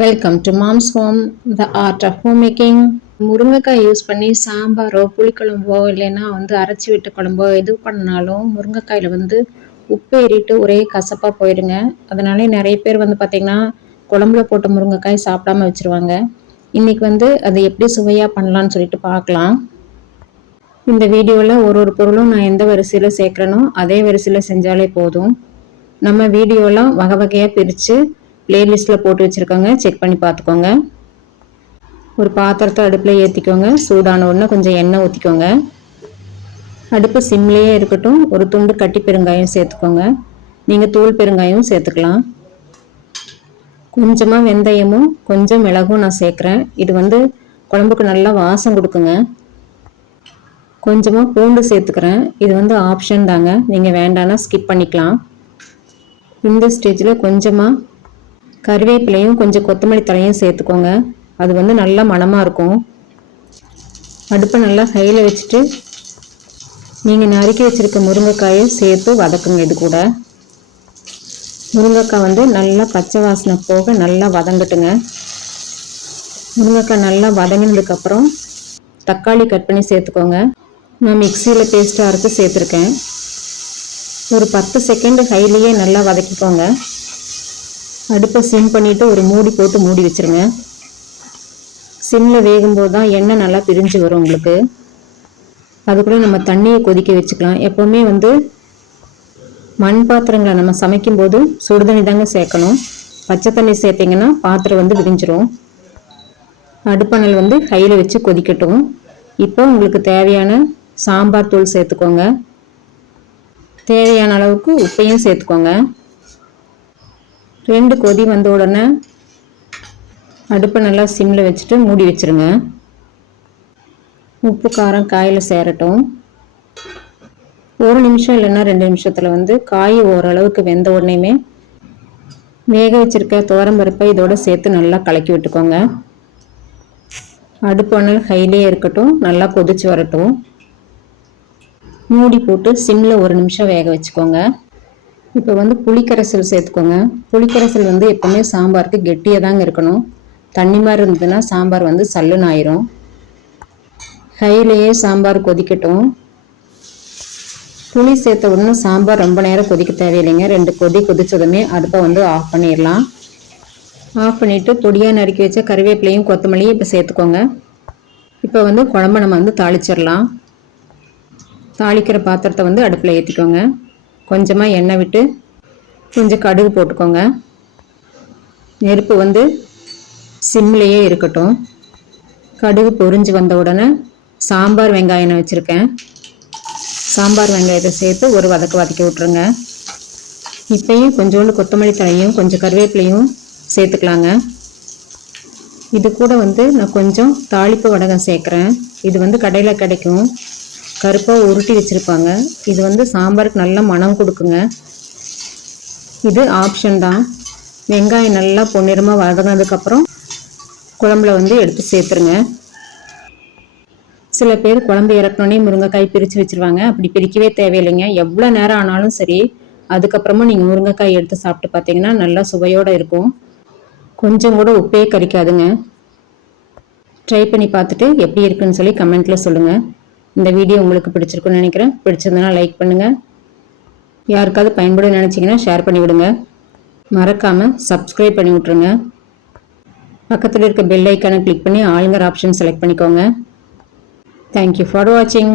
Welcome to mom's home, the art of home making. முருங்கைக்காய் use பண்ணி சாம்பாரோ புளிக்குழம்போ இல்லைன்னா அரைச்சி விட்ட குழம்போ எது பண்ணாலும் முருங்கைக்காயில் உப்பு ஏறிட்டு ஒரே கசப்பாக போயிடுங்க. அதனாலே நிறைய பேர் பார்த்திங்கன்னா குழம்புல போட்ட முருங்கைக்காய் சாப்பிடாம வச்சுருவாங்க. இன்றைக்கி அதை எப்படி சுவையாக பண்ணலான்னு சொல்லிட்டு பார்க்கலாம். இந்த வீடியோவில் ஒரு பொருளும் நான் எந்த வரிசையில் சேர்க்குறேனோ அதே வரிசையில் செஞ்சாலே போதும். நம்ம வீடியோலாம் வகை வகையாக பிரித்து பிளேலிஸ்ட்டில் போட்டு வச்சுருக்கோங்க, செக் பண்ணி பார்த்துக்கோங்க. ஒரு பாத்திரத்தை அடுப்பில் ஏற்றிக்கோங்க. சூடான உடனே கொஞ்சம் எண்ணெய் ஊற்றிக்கோங்க. அடுப்பு சிம்லேயே இருக்கட்டும். ஒரு துண்டு கட்டி பெருங்காயம் சேர்த்துக்கோங்க. நீங்கள் தூள் பெருங்காயம் சேர்த்துக்கலாம். கொஞ்சமாக வெந்தயமும் கொஞ்சம் மிளகும் நான் சேர்க்குறேன். இது குழம்புக்கு நல்லா வாசம் கொடுக்குங்க. கொஞ்சமாக பூண்டு சேர்த்துக்கிறேன். இது ஆப்ஷன் தாங்க, நீங்கள் வேண்டான்னா ஸ்கிப் பண்ணிக்கலாம். இந்த ஸ்டேஜில் கொஞ்சமாக கறிவேப்பிலையும் கொஞ்சம் கொத்தமல்லி தலையும் சேர்த்துக்கோங்க. அது நல்லா மணமாக இருக்கும். அடுப்பை நல்லா ஹையில் வச்சுட்டு நீங்கள் நறுக்கி வச்சுருக்க முருங்கைக்காயை சேர்த்து வதக்குங்க. இது கூட முருங்கைக்காய் நல்லா பச்சை வாசனை போக நல்லா வதங்கட்டுங்க. முருங்கைக்காய் நல்லா வதங்கினதுக்கப்புறம் தக்காளி கட் பண்ணி சேர்த்துக்கோங்க. நான் மிக்சியில் பேஸ்ட்டாக அரைச்சி சேர்த்துருக்கேன். ஒரு 10 செகண்ட் ஹைலேயே நல்லா வதக்கிக்கோங்க. அடுப்பை சிம் பண்ணிவிட்டு ஒரு மூடி போட்டு மூடி வச்சுருங்க. சிம்மில் வேகும்போது தான் எண்ணெய் நல்லா பிரிஞ்சு வரும் உங்களுக்கு. அதுக்குள்ளே நம்ம தண்ணியை கொதிக்க வச்சுக்கலாம். எப்போவுமே மண் பாத்திரங்களை நம்ம சமைக்கும்போது சுடுதண்ணி தாங்க சேர்க்கணும். பச்சை தண்ணி சேர்த்திங்கன்னா பாத்திரம் விரிஞ்சிரும். அடுப்பணல் ஹையில் வச்சு கொதிக்கட்டும். இப்போ உங்களுக்கு தேவையான சாம்பார் தூள் சேர்த்துக்கோங்க. தேவையான அளவுக்கு உப்பையும் சேர்த்துக்கோங்க. 2 கொதி வந்த உடனே அடுப்பை நல்லா சிம்மில் வச்சுட்டு மூடி வச்சுருங்க. உப்பு காரம் காயில் சேரட்டும். 1 நிமிஷம் இல்லைன்னா 2 நிமிஷத்தில் காய் ஓரளவுக்கு வெந்த உடனேயுமே வேக வச்சுருக்க துவரம்பருப்பை இதோட சேர்த்து நல்லா கலக்கி விட்டுக்கோங்க. அடுப்பு அனல் ஹையிலே இருக்கட்டும். நல்லா கொதிச்சு வரட்டும். மூடி போட்டு சிம்மில் 1 நிமிஷம் வேக வச்சுக்கோங்க. இப்போ புளிக்கரைசல் சேர்த்துக்கோங்க. புளிக்கரைசல் எப்போவுமே சாம்பாருக்கு கெட்டியாக தாங்க இருக்கணும். தண்ணி மாதிரி இருந்ததுன்னா சாம்பார் சல்லுன்னு ஆயிரும். ஹையிலேயே சாம்பார் கொதிக்கட்டும். புளி சேர்த்த உடனே சாம்பார் ரொம்ப நேரம் கொதிக்க தேவையில்லைங்க. 2 கொதி கொதிச்சதுமே அடுப்பை ஆஃப் பண்ணிடலாம். ஆஃப் பண்ணிவிட்டு பொடியாக நறுக்கி வச்ச கறிவேப்பிலையும் கொத்தமல்லியும் இப்போ சேர்த்துக்கோங்க. இப்போ குழம்பை நம்ம தாளிச்சிடலாம். தாளிக்கிற பாத்திரத்தை அடுப்பில் ஏற்றிக்கோங்க. கொஞ்சமாக எண்ணெய் விட்டு கொஞ்சம் கடுகு போட்டுக்கோங்க. நெருப்பு சிம்லேயே இருக்கட்டும். கடுகு பொரிஞ்சு வந்த உடனே சாம்பார் வெங்காயம் நான் வச்சுருக்கேன். சாம்பார் வெங்காயத்தை சேர்த்து ஒரு வதக்கி விட்ருங்க. இப்போயும் கொஞ்சோண்டு கொத்தமல்லி தலையும் கொஞ்சம் கருவேப்பிலையும் சேர்த்துக்கலாங்க. இது கூட நான் கொஞ்சம் தாளிப்பு வடகம் சேர்க்குறேன். இது கடையில் கிடைக்கும். கருப்பாக உருட்டி வச்சுருப்பாங்க. இது சாம்பாருக்கு நல்ல மணம் கொடுக்குங்க. இது ஆப்ஷன் தான். வெங்காயம் நல்லா பொன்னிறமாக வதங்கினதுக்கப்புறம் குழம்புல எடுத்து சேர்த்துருங்க. சில பேர் குழம்பு இறக்கணுன்னே முருங்கைக்காய் பிரித்து வச்சுருவாங்க. அப்படி பிரிக்கவே தேவையில்லைங்க. எவ்வளோ நேரம் ஆனாலும் சரி, அதுக்கப்புறமா நீங்கள் முருங்கைக்காய் எடுத்து சாப்பிட்டு பார்த்தீங்கன்னா நல்லா சுவையோடு இருக்கும். கொஞ்சம் கூட உப்பே கரிக்காதுங்க. ட்ரை பண்ணி பார்த்துட்டு எப்படி இருக்குன்னு சொல்லி கமெண்ட்டில் சொல்லுங்கள். இந்த வீடியோ உங்களுக்கு பிடிச்சிருக்குன்னு நினைக்கிறேன். பிடிச்சிருந்தனா லைக் பண்ணுங்கள். யாருக்காவது பயன்படும் நினச்சிங்கன்னா ஷேர் பண்ணி விடுங்க. மறக்காமல் சப்ஸ்கிரைப் பண்ணி விட்ருங்க. பக்கத்தில் இருக்க பெல் ஐக்கானை கிளிக் பண்ணி ஆளுங்கிற ஆப்ஷன் செலக்ட் பண்ணிக்கோங்க. தேங்க்யூ ஃபார் வாட்சிங்.